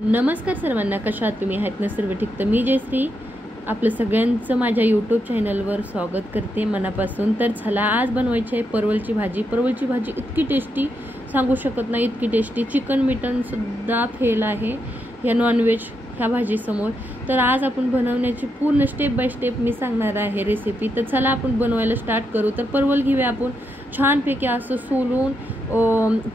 नमस्कार सर्वांना, कशा आहात तुम्ही? आहेत ना सर्व ठीक? तर मी जयश्री आपलं सगळ्यांचं माझ्या यूट्यूब चॅनलवर स्वागत करते मनापासून। तर चला, आज बनवायची आहे परवलची भाजी। परवलची भाजी इतकी टेस्टी, सांगू शकत नाही इतकी टेस्टी। चिकन मटन सुद्धा फेल आहे या नॉनव्हेज ह्या भाजीसमोर। तर आज आपण बनवण्याची पूर्ण स्टेप बाय स्टेप मी सांगणार आहे रेसिपी। तर चला आपण बनवायला स्टार्ट करू। तर परवल घेऊया आपण छानपैकी असं सोलून,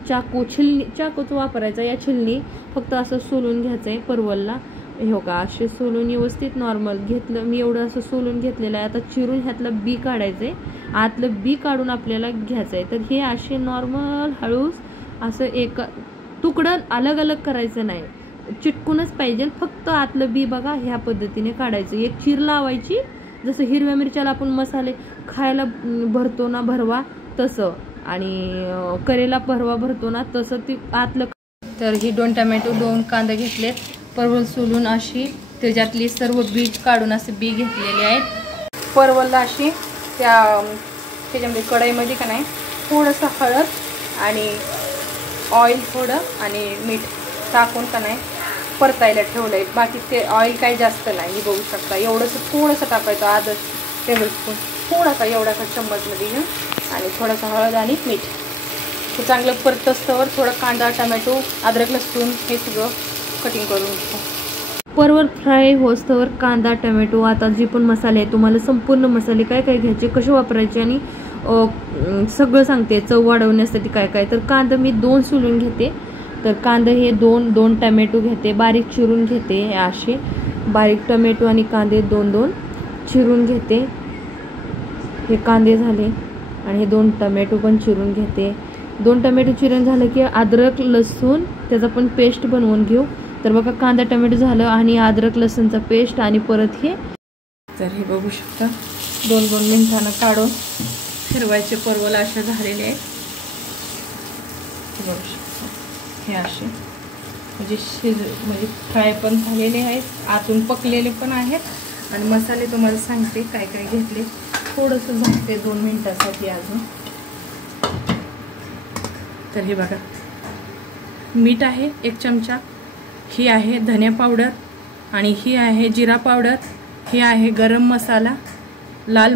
चाकूचा वापरायचा या छिलनी फक्त असं सोलून घ्यायचं आहे परवलला। हो का, असे सोलून व्यवस्थित नॉर्मल घेतलं मी, एवढं असं सोलून घेतलेलं आहे। आता चिरून ह्यातलं बी काढायचं आहे, आतलं बी काढून आपल्याला घ्यायचं आहे। तर हे असे नॉर्मल हळूच असं एक तुकडं अलग अलग करायचं नाही, चिटकूनच पाहिजे। फक्त आतलं बी बघा ह्या पद्धतीने काढायचं। एक चीर लावायची, जसं हिरव्या मिरच्याला आपण मसाले खायला भरतो ना भरवा तसं, आणि करेला भरवा भरतो ना तसं ती आतलं। तर ही 2 टोमॅटो 2 कांदा घेतलेत, परवल सोलून अशी त्याच्यातली सर्व बीज काढून असे बी घेतलेले आहेत। परवलला अशी त्याच्यामध्ये कढईमध्ये का नाही थोडंसं हळद आणि ऑइल थोडं आणि मीठ टाकून का नाही परतायला ठेवलं आहे। बाकी ते ऑइल काही जास्त नाही, बघू शकता एवढंसं थोडंसं टाकायचं, आधं टेबलस्पून थोडासा एवढासा चम्मचमध्ये घेऊन, आणि थोडासा हळद आणि मीठ हे चांगलं परतस्तवर थोडं कांदा टोमॅटो अद्रक लसूण हे सगळं कटिंग करून घेऊ। परवल फ्राय होस्तवर कांदा टोमॅटो, आता जे पण मसाले आहेत तुम्हाला संपूर्ण मसाले काय काय घ्यायचे, कसे वापरायचे आणि सगळं सांगते चव वाढवण्यासाठी काय काय। तर कांदा मी 2 सोलून घेते। तर कांदा हे 2 टोमॅटो घेते, बारीक चिरून घेते। असे बारीक टोमॅटो आणि कांदे 2 चिरून घेते। हे कांदे झाले आणि हे 2 टोमॅटो पण चिरून घेते। 2 टोमॅटो चिरून झालं की अद्रक लसूण त्याचा पण पेस्ट बनवून घेऊ। तर बघा कांदा टोमॅटो झालं आणि अद्रक लसूणचा पेस्ट, आणि परत हे तर हे बघू शकता 2 मिनिटांना काढून फिरवायचे परवल असे झालेले आहेत। बघू शकता हे असे म्हणजे फ्राय पण झालेले आहेत, आतून पकलेले पण आहेत। आणि मसाले तुम्हाला सांगते काय काय घेतले, थोडंसं झाकते 2 मिनिटासाठी अजून। तर हे बघा मीठ आहे 1 चमचा, ही आहे धने पावडर, आणि ही आहे जिरा पावडर, ही आहे गरम मसाला, लाल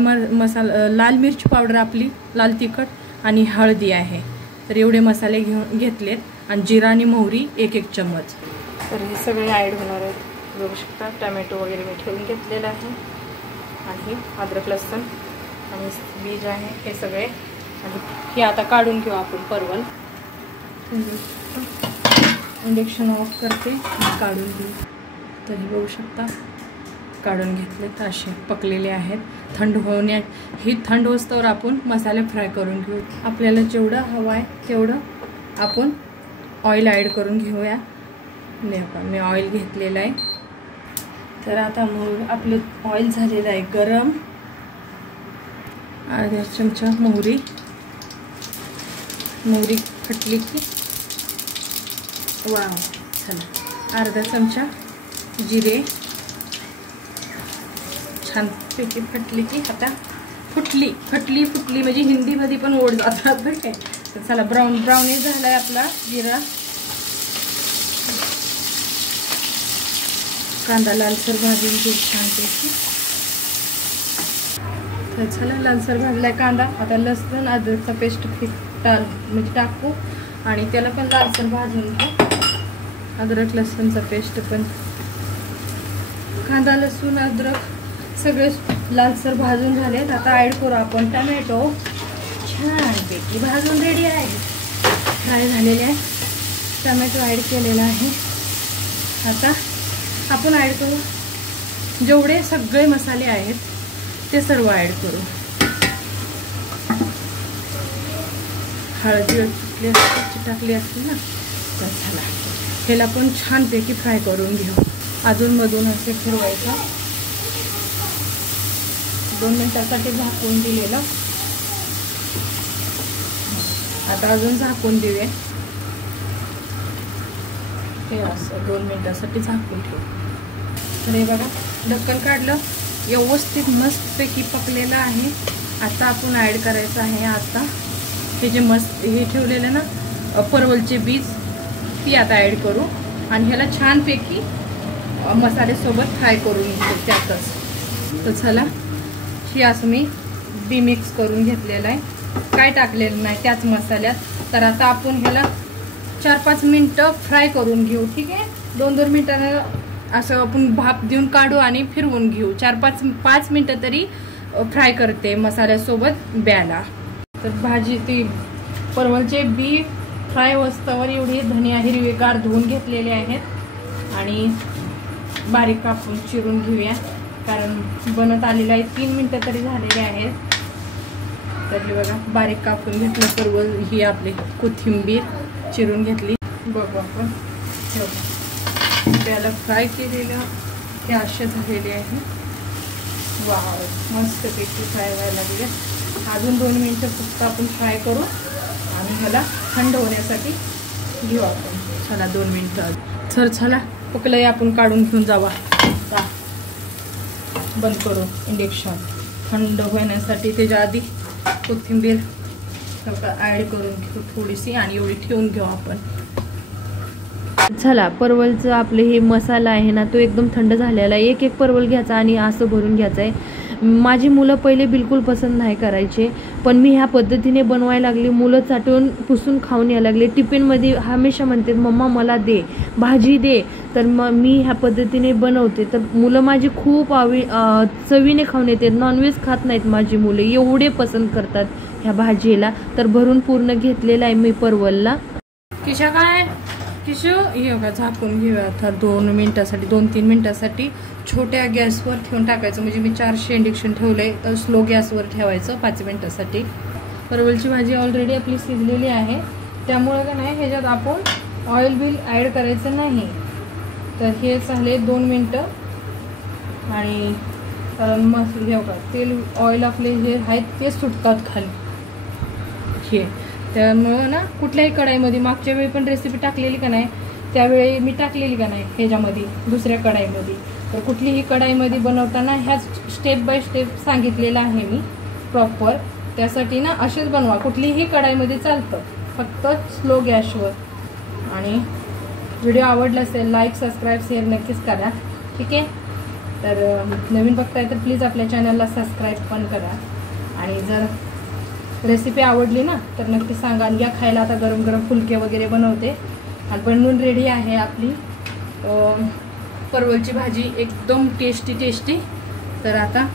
मिरच पावडर आपली लाल तिखट, आणि हळदी आहे। तर एवढे मसाले घेतलेत, आणि जिरा आणि मोहरी 1 चम्मच। तर हे सगळे ॲड होणार आहेत। बघू शकता टोमॅटो वगैरे मी ठेवून घेतलेलं आहे, आणि अद्रक लसूण आणि बीज आहे हे सगळे, आणि हे आता काढून घेऊ आपण परवल। इंडक्शन ऑफ करते, काढून घेऊ। तर हे बघू शकता काढून घेतले, तर असे पकलेले आहेत। थंड होस्तवर आपण मसाले फ्राय करून घेऊ। आपल्याला जेवढं हवं आहे तेवढं आपण ऑइल ॲड करून घेऊया। मी ऑइल घेतलेलं आहे। तर आता मग आपलं ऑइल झालेलं आहे गरम, अर्धा चमचा मोहरी फटली की वाव चला, अर्धा चमचा जिरे छानपैकी फटली की आता फुटली म्हणजे हिंदीमध्ये पण ओढ जातात बरं काय। तर चला ब्राउनी झालाय आपला जिरा, कांदा लालसर भाजून घेऊ छानपैकी। तर चला लालसर भाजलाय कांदा, आता लसूण अद्रकचा पेस्ट म्हणजे टाकू, आणि त्याला पण लालसर भाजून घेऊ। अद्रक लसूणचा पेस्ट पण, कांदा लसूण अद्रक सगळे लालसर भाजून झालेत। आता ॲड करू आपण टोमॅटो, छानपैकी भाजून रेडी आहे, फ्राय झालेले आहे। टोमॅटो ॲड केलेला आहे। आता आपण ॲड करू जेवढे सगळे मसाले आहेत ते सर्व ॲड करू। हळदी टाकली असते ना, तर झाला। ह्याला पण छानपैकी फ्राय करून घेऊ, अधूनमधून असे फिरवायचं। 2 मिनिटासाठी झाकून दिलेलं, आता अजून झाकून देऊया। हे असं 2 मिनिटासाठी झाकून ठेवू। तर हे बघा ढक्कन काढलं, व्यवस्थित मस्तपैकी पकलेलं आहे। आता आपण ॲड करायचं आहे आता हे जे हे ठेवलेलं ना परवलचे बीज, ती आता ॲड करू। आणि ह्याला छानपैकी मसाल्यासोबत फ्राय करून घेतो त्यातच. तर चला, ही असं मी बी मिक्स करून घेतलेलं आहे, काय टाकलेलं नाही त्याच मसाल्यात. तर आता आपण ह्याला 4-5 मिनटं फ्राय करून घेऊ. ठीक आहे, 2-2 मिनटानं असं आपण भाप देऊन काढू आणि फिरवून घेऊ. 4-5 मिनटं तरी फ्राय करते मसाल्यासोबत ब्याला. तर भाजी ती परवलचे बी फ्राय वस्तूवर एवढी धनिया हिरवीगार धुवून घेतलेले आहेत आणि बारीक कापून चिरून घेऊया, कारण बनत आलेलं आहे. 3 मिनटं तरी झालेले आहेत. तर हे बघा, बारीक कापून घेतलं परवल. ही आपली कोथिंबीर चिरून घेतली. बघू आपण त्याला फ्राय केलेलं ते असे झालेले आहे. वाव, मस्तपैकी फ्राय व्हायला लागले. अजून 2 मिनटं फक्त आपण फ्राय करू आणि ह्याला थंड होण्यासाठी घेऊ आपण. चला 2 मिनटं. चला पकलंय, आपण काढून घेऊन जावा. बंद करू इंडक्शन. थंड होण्यासाठी त्याच्या आधी कोथिंबीर ॲड करून घेऊ थोडीशी आणि एवढी ठेवून घेऊ आपण. चला, परवलचं आपले हे मसाला आहे ना, तो एकदम थंड झालेला आहे. एक परवल घ्यायचा आणि असं भरून घ्यायचं आहे. माझी मुलं पहिले बिलकुल पसंत नाही करायचे, पण मी ह्या पद्धतीने बनवायला लागली. मुलं चाटून पुसून खाऊन यायला लागले. टिफिनमध्ये हमेशा म्हणते, मम्मा मला दे, भाजी दे. तर मग मी ह्या पद्धतीने बनवते, तर मुलं माझी खूप चवीने खाऊन येते. नॉनव्हेज खात नाहीत माझी मुलं, एवढे पसंत करतात ह्या भाजीला. तर भरून पूर्ण घेतलेला आहे मी परवलला. किशा काय किशो हे बघा, झाकून घेऊया आता 2 मिनटासाठी, 2-3 मिनटासाठी छोट्या गॅसवर ठेवून टाकायचं. म्हणजे मी 400 इंडक्शन ठेवलंय, तर स्लो गॅसवर ठेवायचं 5 मिनटासाठी. परवलची भाजी ऑलरेडी आपली शिजलेली आहे, त्यामुळे का नाही ह्याच्यात आपण ऑइल बिल ॲड करायचं नाही. तर हे झाले 2 मिनटं आणि मस्त हे बघा, तेल ऑइल आपले जे आहेत ते सुटतात खाली हे. त्यामुळं ना कुठल्याही कढाईमध्ये, मागच्या वेळी पण रेसिपी टाकलेली का नाही, त्यावेळी मी टाकलेली का नाही ह्याच्यामध्ये दुसऱ्या कढाईमध्ये. तर कुठलीही कढाईमध्ये बनवताना ह्याच स्टेप बाय स्टेप सांगितलेलं आहे मी प्रॉपर. त्यासाठी ना असेच बनवा, कुठलीही कढाईमध्ये चालतं, फक्त स्लो गॅसवर. आणि व्हिडिओ आवडला असेल लाईक, सबस्क्राईब, शेअर नक्कीच करा. ठीक आहे, तर नवीन बघताय तर प्लीज आपल्या चॅनलला सबस्क्राईब पण करा. आणि जर रेसिपी आवडली ना तर नक्की सांगा. या खायला आता गरम गरम फुलके वगैरे बनवते आणि बनवून रेडी आहे आपली परवलची भाजी, एकदम टेस्टी. तर आता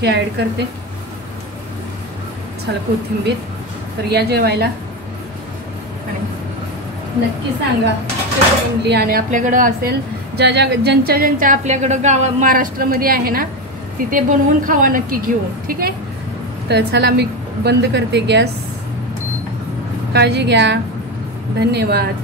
हे ॲड करते. चला कोथिंबीर. तर या जेवायला आणि नक्की सांगा कशी बनली. आणि आपल्याकडं असेल ज्यांच्या आपल्याकडं महाराष्ट्रामध्ये आहे ना, तिथे बनवून खावा नक्की घेऊन. ठीक आहे, तर चला मी बंद करते गॅस. काळजी घ्या. धन्यवाद.